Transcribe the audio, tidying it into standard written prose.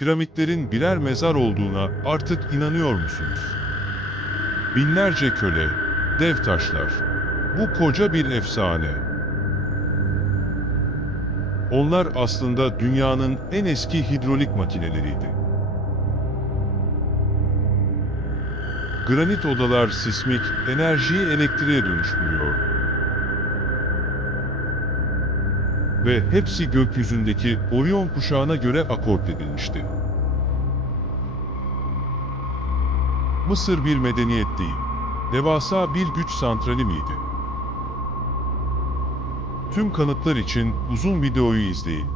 Piramitlerin birer mezar olduğuna artık inanıyor musunuz? Binlerce köle, dev taşlar. Bu koca bir efsane. Onlar aslında dünyanın en eski hidrolik makineleriydi. Granit odalar sismik, enerjiyi elektriğe dönüştürüyor. Ve hepsi gökyüzündeki Orion kuşağına göre akort edilmişti. Mısır bir medeniyet değil, devasa bir güç santrali miydi? Tüm kanıtlar için uzun videoyu izleyin.